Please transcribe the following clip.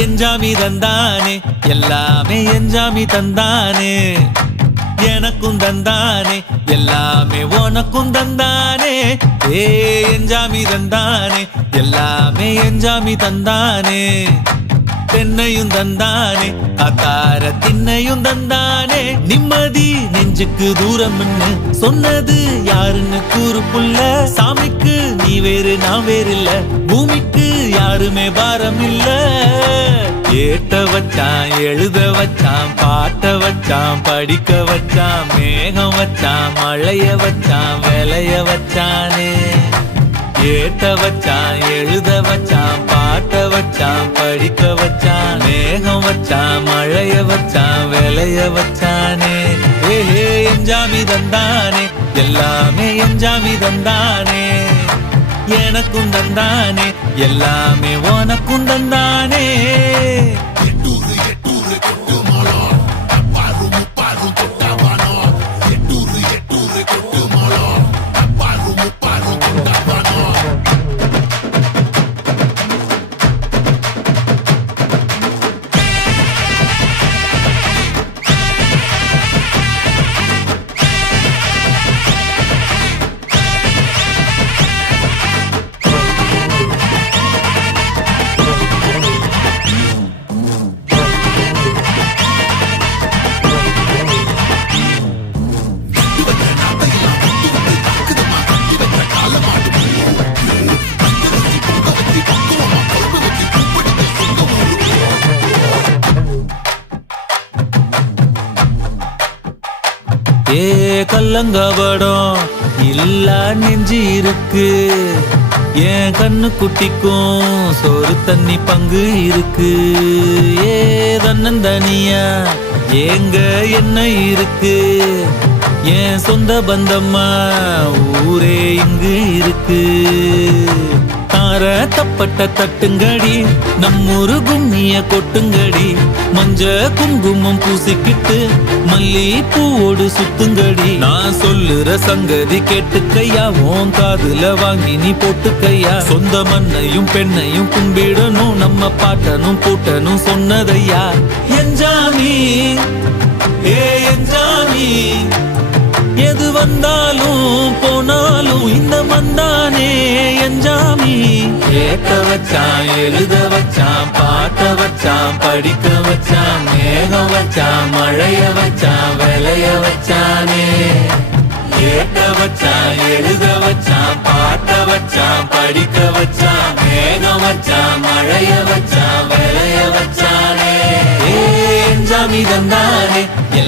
என்ஜாமி தந்தானே எல்லாமே என்ஜாமி தந்தானே எனக்கும் தந்தானே எல்லாமே உனக்கும் தந்தானே ஏ என்ஜாமி தந்தானே எல்லாமே என்ஜாமி தந்தானே தென்னையும் தந்தானே காத்தார திண்ணையும் தந்தானே நிம்மதி நெஞ்சுக்கு தூரம்னு சொன்னது யாருன்னு கூறு புள்ள சாமிக்கு நீ வேறு நான் வேறு இல்ல பூமிக்கு யாருமே பாரம் இல்ல ஏட்ட வச்சான் எழுத வச்சான் பாட்ட வச்சான் படிக்க வச்சான் மேகம் வச்சான் மழைய வச்சான் விளைய வச்சானே ஏட்ட வச்சான் எழுத வச்சான் பாட்ட வச்சான் படிக்க வச்சான் மேகம் வச்சான் மழைய வச்சான் விளைய வச்சானே ஏஹே என்ஜாமி தந்தானே எல்லாமே என்ஜாமி தந்தானே எனக்கும் தந்தானே எல்லாமே உனக்கும் தந்தானே ஏ கல்லங்கபடம் இல்ல நெஞ்சு இருக்கு என் கண்ணு குட்டிக்கும் சோறு தண்ணி பங்கு இருக்கு ஏ தன்னந்தனியா ஏங்க என்ன இருக்கு என் சொந்த பந்தம்மா ஊரே இங்கு இருக்கு தார தப்பட்ட தட்டுங்கடி நம்மூரு கும்மிய கொட்டுங்கடி மஞ்ச குங்குமம் பூசிக்கிட்டு மல்லி பூவோடு சுத்துங்கடி நான் சொல்லுற சங்கதி கேட்டுக்கையா உன் காதுல வாங்கி நீ போட்டுக்கையா சொந்த மண்ணையும் பெண்ணையும் கும்பிடணும் நம்ம பாட்டனும் பூட்டனும் சொன்னதையா என்ஜாமி ஏ என்ஜாமி எது வந்தாலும் போனாலும் இந்த மந்தானே என்ஜாமி ஏட்ட வச்சான் எழுத வச்சான் பாட்ட வச்சான் படிக்க வச்சான் மேகம் வச்சான் மழைய வச்சான் விளைய வச்சானே ஏட்ட வச்சான் எழுத வச்சான் பாட்ட வச்சான் படிக்க வச்சான் மேகம் வச்சான் மழைய வச்சான் விளைய வச்சானே என்ஜாமி தந்தானே